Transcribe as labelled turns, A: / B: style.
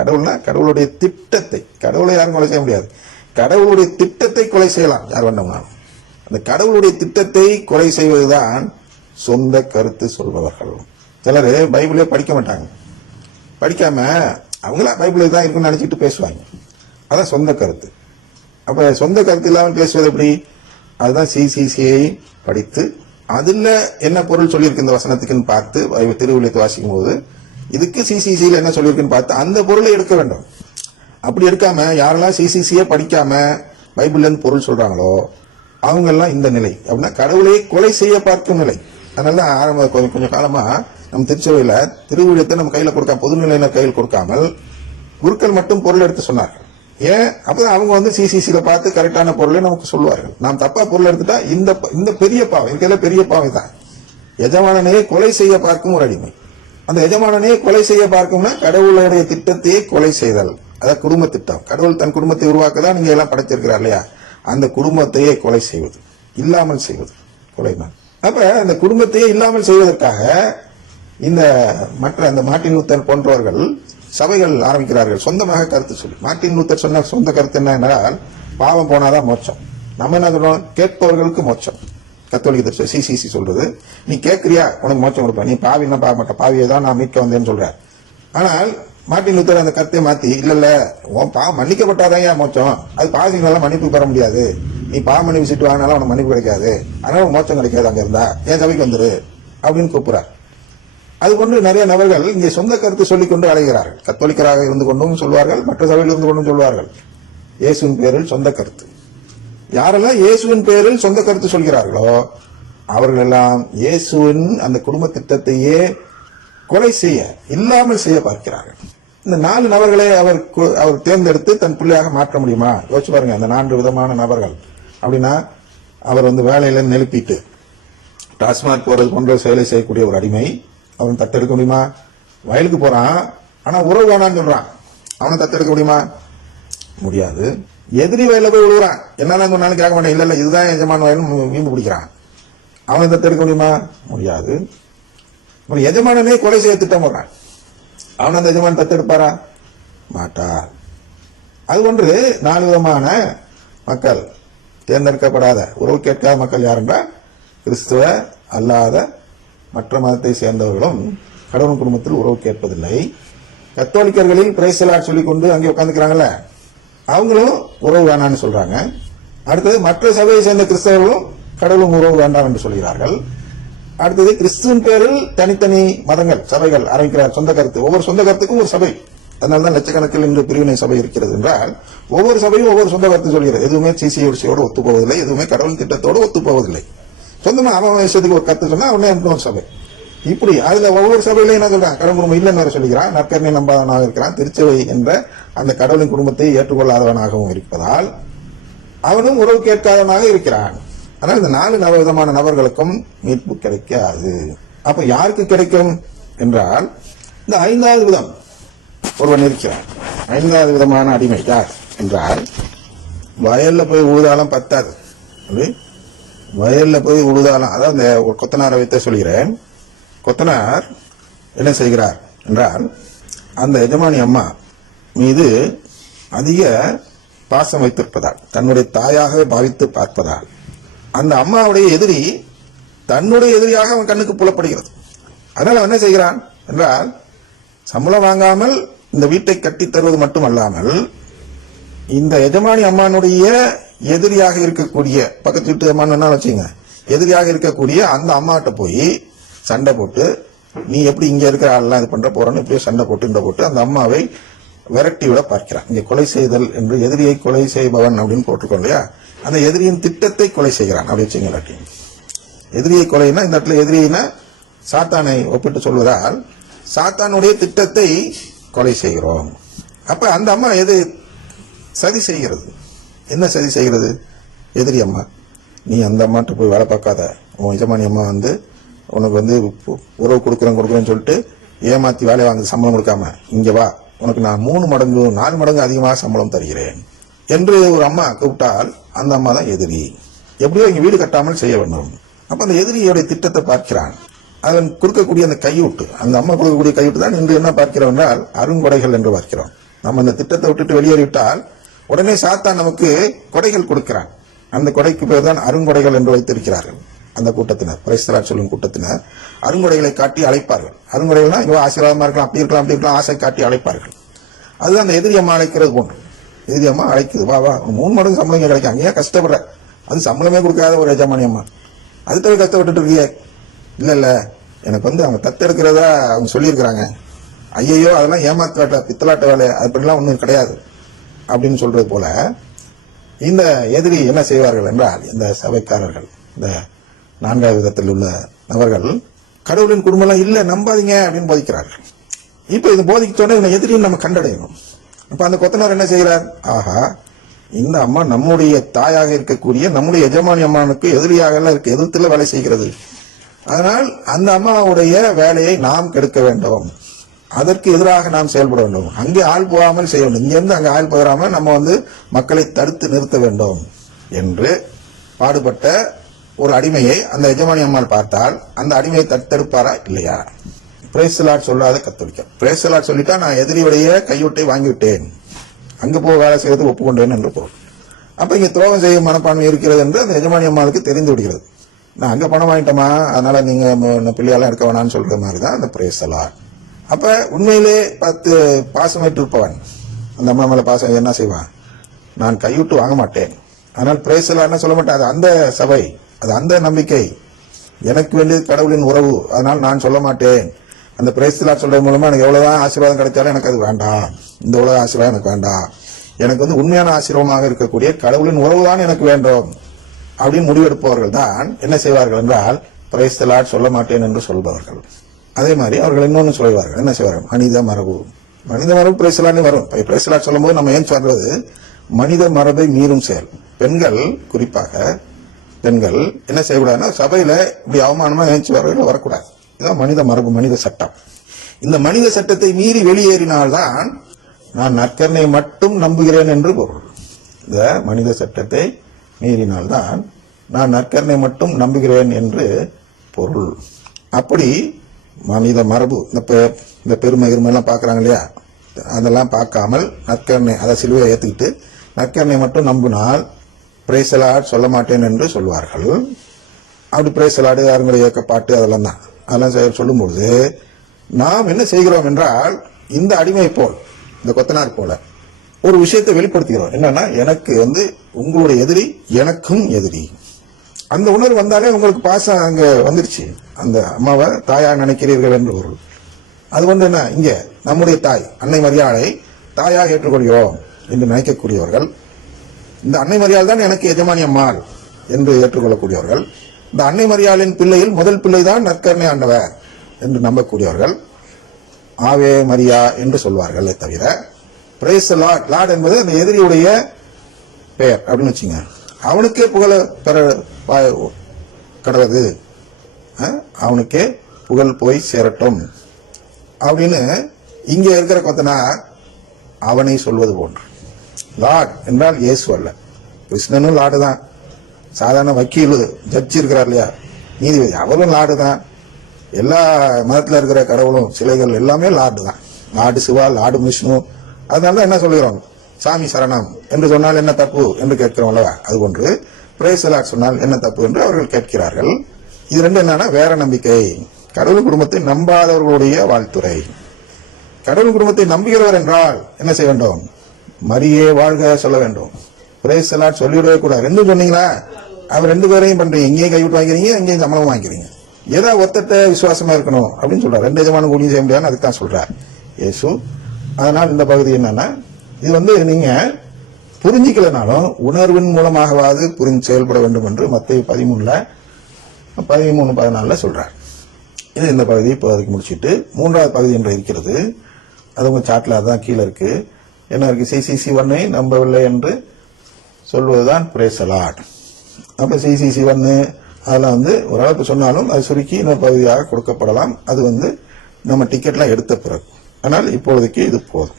A: கடவுள்னா கடவுளுடைய திட்டத்தை கடவுளை யாரும் கொலை செய்ய முடியாது. கடவுளுடைய திட்டத்தை கொலை செய்யலாம். யார் வேண்டாம்னாலும் அந்த கடவுளுடைய திட்டத்தை கொலை செய்வதுதான் சொந்த கருத்து சொல்பவர்கள். சிலர் பைபிளே படிக்க மாட்டாங்க. படிக்காம அவங்களா பைபிள் தான் இருக்குன்னு நினைச்சிட்டு பேசுவாங்க. அதான் சொந்த கருத்து. அப்ப சொந்த கருத்து இல்லாமல் பேசுவது எப்படி? அதுதான் சிசிசிஐ படித்து அதுல என்ன பொருள் சொல்லியிருக்கு இந்த வசனத்துக்குன்னு பார்த்து பைபிள் திருவிழியத்தை வாசிக்கும் போது இதுக்கு சிசிசியில் என்ன சொல்லியிருக்குன்னு பார்த்து அந்த பொருளை எடுக்க வேண்டும். அப்படி எடுக்காம யாரெல்லாம் சிசிசியே படிக்காம பைபிள்லேருந்து பொருள் சொல்றாங்களோ அவங்க எல்லாம் இந்த நிலை. அப்படின்னா கடவுளை கொலை செய்ய பார்க்கும் நிலை. அதனால ஆரம்ப கொஞ்சம் கொஞ்சம் காலமா நம்ம திருச்சபையில் திருவிழத்தை நம்ம கையில் கொடுக்காம பொதுநிலையில கையில் கொடுக்காமல் குருக்கள் மட்டும் பொருள் எடுத்து சொன்னார்கள். ஏன்? அப்பதான் அவங்க வந்து சிசிசியில் பார்த்து கரெக்டான பொருளை நமக்கு சொல்லுவார்கள். நாம் தப்பா பொருள் எடுத்துட்டா இந்த இந்த பெரிய பாவம் இருக்கிற பெரிய பாவை தான் எஜமானனையே கொலை செய்ய பார்க்கும் ஒரு அடிமை. அந்த எஜமானனே கொலை செய்ய பார்க்கும்னா கடவுளுடைய திட்டத்தையே கொலை செய்தல். அதான் குடும்ப திட்டம் கடவுள் தன் குடும்பத்தை உருவாக்க தான் நீங்க எல்லாம் படைச்சிருக்கிறார் இல்லையா? அந்த குடும்பத்தையே கொலை செய்வது. இல்லாமல் செய்வது. கொலைதான் அப்ப அந்த குடும்பத்தையே இல்லாமல் செய்வதற்காக இந்த மற்ற அந்த மார்ட்டின் லூத்தர் போன்றவர்கள் சபைகள் ஆரம்பிக்கிறார்கள். சொந்தமாக கருத்து சொல்லி. மார்ட்டின் லூத்தர் சொன்ன சொந்த கருத்து என்ன என்றால் பாவம் போனாதான் மோட்சம். நம்ம என்ன சொல்றோம்? கேட்பவர்களுக்கு மோட்சம். கத்தோலிக்க சிசிசி சொல்றது. நீ கேட்கிறியா உனக்கு மோச்சம் கொடுப்பேன். நீ பாவின்னா பார்க்க மாட்டேன் பாவியை தான் நான் மீட்க வந்தேன்னு சொல்றார். ஆனால் மார்ட்டின் லூத்தர் அந்த கருத்தை மாத்தி இல்ல இல்ல உன் பா மன்னிக்கப்பட்டாதான் ஏன் மோச்சம் அது பாசிங்களால மன்னிப்பு பெற முடியாது. நீ பாவ மன்னிப்பு சீட்டு வாங்கினாலும் உனக்கு மன்னிப்பு கிடைக்காது. அதனால உனக்கு கிடைக்காது அங்க இருந்தா. என் சபைக்கு வந்துரு? அப்படின்னு கூப்பிடுறார். அது கொண்டு நிறைய நபர்கள் இங்கே சொந்த கருத்து சொல்லிக் கொண்டு அலைகிறார்கள். கத்தோலிக்கராக இருந்து கொண்டும் சொல்வார்கள் மற்ற சபையில் இருந்து கொண்டும் சொல்வார்கள். இயேசுவின் பேரில் சொந்த கருத்து. யாரெல்லாம் இயேசுவின் பேரில் சொந்த கருத்து சொல்கிறார்களோ அவர்கள் எல்லாம் இயேசுவின் அந்த குடும்ப திட்டத்தையே கொலை செய்ய இல்லாமல் செய்ய பார்க்கிறார்கள். இந்த நாலு நபர்களை அவர் அவர் தேர்ந்தெடுத்து தன் பிள்ளையாக மாற்ற முடியுமா? யோசிச்சு பாருங்க அந்த நான்கு விதமான நபர்கள். அப்படின்னா அவர் வந்து வேலையில நெழுப்பிட்டு டாஸ்மாக் போறது போன்ற செயலை செய்யக்கூடிய ஒரு அடிமை. அவன் தத்தெடுக்க முடியுமா? வயலுக்கு போறான். ஆனா உறவு வேணான்னு சொல்றான். அவனை தத்தெடுக்க முடியுமா? முடியாது. எதிரி வயலில் போய் விழுகிறான் என்னதான் சொன்னாலும் கேட்க மாட்டேன். இல்ல இல்ல இதுதான் எஜமான வயல் மீன் பிடிக்கிறான். இதை தத்தெடுக்க முடியுமா? முடியாது. அப்புறம் எஜமானனே கொலை செய்ய திட்டம் போடுறான். அவன் அந்த எஜமான் தத்தெடுப்பாரா? மாட்டார். அது ஒன்று நாலு விதமான மக்கள் தேர்ந்தெடுக்கப்படாத உறவு கேட்காத மக்கள் யார் கிறிஸ்துவ அல்லாத மற்ற மதத்தை சேர்ந்தவர்களும் கடவுள் குடும்பத்தில் உறவு கேட்பதில்லை. கத்தோலிக்கர்களில் பிரைசலாட் சொல்லிக்கொண்டு அங்கே உட்காந்துக்கிறாங்கல்ல அவங்களும் உறவு வேணாம்னு சொல்றாங்க. அடுத்தது மற்ற சபையை சேர்ந்த கிறிஸ்தவர்களும் கடவுளும் உறவு வேண்டாம் என்று சொல்கிறார்கள். அடுத்தது கிறிஸ்துவின் பேரில் தனித்தனி மதங்கள் சபைகள் ஆரம்பிக்கிறார் சொந்த கருத்து. ஒவ்வொரு சொந்த கருத்துக்கும் ஒரு சபை. அதனால்தான் லட்சக்கணக்கில் இன்று பிரிவினை சபை இருக்கிறது என்றால் ஒவ்வொரு சபையும் ஒவ்வொரு சொந்த கருத்து சொல்கிறது. எதுவுமே சிசியோடு ஒத்துப்போவதில்லை எதுவுமே கடவுள் திட்டத்தோடு ஒத்துப்போவதில்லை. சொந்தமா அவன் விஷயத்துக்கு ஒரு கருத்து சொன்னா அவனே இன்னொரு சபை. இப்படி அதுல ஒவ்வொரு சபையிலையும் என்ன சொல்றான்? கடவுள் இல்லைன்னு வேற சொல்லிக்கிறான். நற்கரணை நம்பாதனாக இருக்கிறான். திருச்சபை என்ற அந்த கடவுளின் குடும்பத்தை ஏற்றுக்கொள்ளாதவனாகவும் இருப்பதால் அவனும் உறவு கேட்காதவனாக இருக்கிறான். ஆனால் இந்த நாலு நவ விதமான நபர்களுக்கும் மீட்பு கிடைக்காது. அப்ப யாருக்கு கிடைக்கும் என்றால் இந்த ஐந்தாவது விதம் ஒருவன் இருக்கிறான். ஐந்தாவது விதமான அடிமை யார் என்றால் வயல்ல போய் உழுதாலும் பத்தாது. வயல்ல போய் உழுதாலும் அதான் இந்த கொத்தனாரை வைத்த சொல்கிறேன். கொத்தனார் என்ன செய்கிறார் என்றால் அந்த எஜமானி அம்மா மீது அதிக பாசம் வைத்திருப்பதால் தன்னுடைய தாயாக பாவித்து பார்ப்பதால் அந்த அம்மாவுடைய எதிரி தன்னுடைய எதிரியாக அவன் கண்ணுக்கு புலப்படுகிறது. அதனால் அவன் என்ன செய்கிறான் என்றால் சம்பளம் வாங்காமல் இந்த வீட்டை கட்டித் தருவது மட்டுமல்லாமல் இந்த எஜமானி அம்மானுடைய எதிரியாக இருக்கக்கூடிய பக்கத்து வீட்டு அம்மான்னு என்ன வச்சுங்க எதிரியாக இருக்கக்கூடிய அந்த அம்மாட்ட போய் சண்டை போட்டு நீ எப்படி இங்க இருக்கிற ஆள்லாம் இது பண்ற? போறன்னு இப்படியே சண்டை போட்டு இந்த போட்டு அந்த அம்மாவை விரட்டி விட பார்க்கிறான் இங்க கொலை செய்தல் என்று எதிரியை கொலை செய்பவன் அப்படின்னு போட்டிருக்கோம் இல்லையா? அந்த எதிரியின் திட்டத்தை கொலை செய்கிறான். அப்படி வச்சுங்க இல்லாட்டி எதிரியை கொலைனா இந்த இடத்துல எதிரினா சாத்தானை ஒப்பிட்டு சொல்வதால் சாத்தானுடைய திட்டத்தை கொலை செய்கிறோம். அப்ப அந்த அம்மா எது சதி செய்கிறது? என்ன சதி செய்கிறது? எதிரி அம்மா நீ அந்த அம்மாட்ட போய் வேலை பார்க்காத. உன் எஜமானி அம்மா வந்து உனக்கு வந்து உறவு கொடுக்குறேன் கொடுக்குறேன்னு சொல்லிட்டு ஏமாத்தி வேலை வாங்குது சம்பளம் கொடுக்காம இங்க வா. உனக்கு நான் மூணு மடங்கு நாலு மடங்கு அதிகமாக சம்பளம் தருகிறேன் என்று ஒரு அம்மா கூப்பிட்டால் அந்த அம்மா தான் எதிரி. எப்படியோ இங்க வீடு கட்டாமல் செய்ய வேண்டும். அப்ப அந்த எதிரியோட திட்டத்தை பார்க்கிறான். அதன் கொடுக்கக்கூடிய அந்த கையூட்டு அந்த அம்மா கொடுக்கக்கூடிய கையூட்டு தான் இன்று என்ன பார்க்கிறோம் என்றால் அருங்கொடைகள் என்று பார்க்கிறோம். நம்ம இந்த திட்டத்தை விட்டுட்டு வெளியேறிவிட்டால் உடனே சாத்தான் நமக்கு கொடைகள் கொடுக்கிறான். அந்த கொடைக்கு பேர் தான் அருங்கொடைகள் என்று வைத்திருக்கிறார்கள். அந்த கூட்டத்தினர் பிரைஸ்தராட் சொல்லும் கூட்டத்தினர் அருங்கொடைகளை காட்டி அழைப்பார்கள். அருங்கொடைகள்னா இவ்வளோ ஆசீர்வாதமாக இருக்கலாம் அப்படி இருக்கலாம் அப்படி இருக்கலாம் ஆசை காட்டி அழைப்பார்கள். அதுதான் அந்த எதிரி அம்மா அழைக்கிறது போன்று. எதிரி அம்மா அழைக்குது வா வா மூணு மடங்கு சம்பளம் இங்க கிடைக்கும். ஏன் கஷ்டப்படுற. அது சம்பளமே கொடுக்காத ஒரு எஜமானியம்மா அம்மா. தவிர கஷ்டப்பட்டுட்டு இருக்கியே. இல்லை இல்லை எனக்கு வந்து அவங்க தத்தெடுக்கிறதா அவங்க சொல்லியிருக்கிறாங்க. ஐயையோ அதெல்லாம் ஏமாத்தாட்ட பித்தலாட்ட வேலை அப்படிலாம் ஒன்றும் கிடையாது. அப்படின்னு சொல்றது போல இந்த எதிரி என்ன செய்வார்கள் என்றால் இந்த சபைக்காரர்கள் இந்த நான்காவது விதத்தில் உள்ள நபர்கள் கடவுளின் குடும்பம்லாம் இல்லை நம்பாதீங்க அப்படின்னு போதிக்கிறார்கள். இப்போ இது போதிச்சோடனே இந்த எதிரியும் நம்ம கண்டடையணும். இப்போ அந்த கொத்தனார் என்ன செய்கிறார்? ஆஹா இந்த அம்மா நம்முடைய தாயாக இருக்கக்கூடிய நம்முடைய எஜமானி அம்மானுக்கு எதிரியாக எல்லாம் எதிர்த்துல வேலை செய்கிறது. அதனால் அந்த அம்மாவுடைய வேலையை நாம் கெடுக்க வேண்டும். அதற்கு எதிராக நாம் செயல்பட வேண்டும். அங்கே ஆள் போகாமல் செய்ய வேண்டும். இங்கிருந்து அங்கே ஆள் போகாமல் நம்ம வந்து மக்களை தடுத்து நிறுத்த வேண்டும் என்று பாடுபட்ட ஒரு அடிமையை அந்த எஜமானி அம்மாள் பார்த்தால் அந்த அடிமையை தடுத்தெடுப்பாரா இல்லையா? பிரேசலாட் சொல்லாத கத்தோலிக்க பிரேசலாட் சொல்லிட்டா நான் எதிரியுடைய கையொட்டை வாங்கிவிட்டேன். அங்கு போக வேலை செய்யறது ஒப்புக்கொண்டேன் என்று பொருள். அப்ப இங்க துரோகம் செய்யும் மனப்பான்மை இருக்கிறது என்று அந்த எஜமானி அம்மாளுக்கு தெரிந்து விடுகிறது. நான் அங்க பணம் வாங்கிட்டோமா அதனால நீங்க பிள்ளையெல்லாம் எடுக்க வேணாம்னு சொல்ற மாதிரி தான் அந்த பிரேசலாட் அப்ப உண்மையிலே பத்து பாசமேற்று இருப்பவன் அந்த அம்மா மேல பாசம் என்ன செய்வான்? நான் கைவிட்டு வாங்க மாட்டேன். ஆனால் பிரேசலா சொல்ல மாட்டேன் அது அந்த சபை அது அந்த நம்பிக்கை. எனக்கு வேண்டியது கடவுளின் உறவு. அதனால் நான் சொல்ல மாட்டேன். அந்த பிரேசிலா சொல்றது மூலமா எனக்கு எவ்வளவுதான் ஆசீர்வாதம் கிடைச்சாலும் எனக்கு அது வேண்டாம். இந்த உலக ஆசீர்வாதம் எனக்கு வேண்டாம். எனக்கு வந்து உண்மையான ஆசீர்வாதமாக இருக்கக்கூடிய கடவுளின் உறவு தான் எனக்கு வேண்டும். அப்படின்னு முடிவெடுப்பவர்கள் தான் என்ன செய்வார்கள் என்றால் பிரைஸ்தலாட் சொல்ல மாட்டேன் என்று சொல்பவர்கள். அதே மாதிரி அவர்கள் இன்னொன்னு சொல்வார்கள். என்ன செய்வார்கள்? மனித மரபு. மனித மரபு பிரைஸ்தலான்னு வரும். பிரைஸ்தலாட் சொல்லும்போது நம்ம ஏன் சொல்றது? மனித மரபை மீறும் செயல். பெண்கள் குறிப்பாக பெண்கள் என்ன செய்யக்கூடாதுன்னா சபையில இப்படி அவமானமா ஏஞ்சி வரவையில் வரக்கூடாது. இதுதான் மனித மரபு மனித சட்டம். இந்த மனித சட்டத்தை மீறி வெளியேறினால்தான் நான் நற்கரனை மட்டும் நம்புகிறேன் என்று பொருள். இந்த மனித சட்டத்தை மீறினால்தான் நான் நற்கரனை மட்டும் நம்புகிறேன் என்று பொருள். அப்படி மனித மரபு இந்த பெ- இந்த பெருமை எல்லாம் பார்க்கறாங்க இல்லையா? அதெல்லாம் பார்க்காமல் நற்கரணை அதை சிலுவையை ஏற்றுக்கிட்டு நற்கரணை மட்டும் நம்பினால் பிரேசலாட் சொல்ல மாட்டேன் என்று சொல்வார்கள். அப்படி பிரேசலாடு அருங்குடைய இயக்க பாட்டு அதெல்லாம் தான். அதெல்லாம் செய்ய சொல்லும்பொழுது நாம் என்ன செய்கிறோம் என்றால் இந்த அடிமை போல் இந்த கொத்தனார் போல ஒரு விஷயத்தை வெளிப்படுத்துகிறோம். என்னன்னா எனக்கு வந்து உங்களுடைய எதிரி எனக்கும் எதிரி. அந்த உணர்வு வந்தாலே உங்களுக்கு பாசம் அங்க வந்துருச்சு அந்த அம்மாவை தாயா நினைக்கிறீர்கள் என்று பொருள். அது வந்து என்ன? இங்க நம்முடைய தாய் அன்னை மரியாதை தாயாக ஏற்றுக்கொள்கிறோம் என்று நினைக்கக்கூடியவர்கள் இந்த அன்னை மரியாள் தான் எனக்கு எஜமானி அம்மாள் என்று ஏற்றுக்கொள்ளக்கூடியவர்கள். இந்த அன்னை மரியாளின் பிள்ளையில் முதல் பிள்ளை தான் நற்கருணை ஆண்டவர் என்று நம்பக்கூடியவர்கள். ஆவே மரியா என்று சொல்வார்களே தவிர பிரேஸ் லார்ட் லார்ட் என்பது அந்த எதிரியுடைய பெயர் அப்படின்னு வச்சுங்க. அவனுக்கே புகழ பெற வாய்- அவனுக்கே புகழ் போய் சேரட்டும். அப்படின்னு இங்கே இருக்கிற கொத்தனார் அவனை சொல்வது போன்று. லார்ட் என்றால் இயேசு அல்ல. கிருஷ்ணனும் லார்டு தான். சாதாரண வக்கீல் ஜட்ஜி இருக்கிறார் இல்லையா? நீதிபதி அவரும் லார்டு தான். எல்லா மதத்தில் இருக்கிற கடவுளும் சிலைகள் எல்லாமே லார்டு தான். Lord Shiva lord Vishnu. அதனால தான் என்ன சொல்லுகிறோம்? சாமி சரணம். என்று சொன்னால் என்ன தப்பு? என்று கேட்கிறோம் அல்லவா? அது ஒன்று. பிரேசலாக் சொன்னால் என்ன தப்பு என்று அவர்கள் கேட்கிறார்கள். இது ரெண்டு என்னன்னா வேற நம்பிக்கை. கடவுள் குடும்பத்தை நம்பாதவர்களுடைய வாழ்த்துறை. கடவுள் குடும்பத்தை நம்புகிறவர் என்றால் என்ன செய்ய வேண்டும்? மரியே வாழ்க சொல்ல வேண்டும். பிரேஸ் எல்லாம் சொல்லிவிடவே கூடாது. ரெண்டும் சொன்னீங்களா? அவர் ரெண்டு பேரையும் பண்றீங்க. இங்கேயும் கைவிட்டு வாங்கிறீங்க இங்கேயும் சம்பளம் வாங்கிக்கிறீங்க. ஏதோ ஒத்தட்ட விசுவாசமா இருக்கணும் அப்படின்னு சொல்றாரு. ரெண்டு விதமான கூடியும் செய்ய முடியாதுன்னு அதுக்கு தான் சொல்றாரு. இயேசு அதனால் இந்த பகுதி என்னன்னா இது வந்து நீங்க புரிஞ்சிக்கலனாலும் உணர்வின் மூலமாகவாது புரிஞ்சு செயல்பட வேண்டும் என்று மத்திய பதிமூணுல பதிமூணு பதினாலுல சொல்றார். இது இந்த பகுதி இப்போ அதுக்கு முடிச்சிட்டு மூன்றாவது பகுதி என்று இருக்கிறது. அது உங்க சாட்ல அதான் கீழே இருக்கு. என்ன இருக்கு? சிசிசி ஒன்னை நம்பவில்லை என்று சொல்வதுதான் பிரேசலாட். அப்ப சிசிசி ஒன்னு அதெல்லாம் வந்து ஓரளவுக்கு சொன்னாலும் அது சுருக்கி இன்னொரு பகுதியாக கொடுக்கப்படலாம். அது வந்து நம்ம டிக்கெட்லாம் எடுத்த பிறகு. ஆனால் இப்பொழுதைக்கு இது போதும்.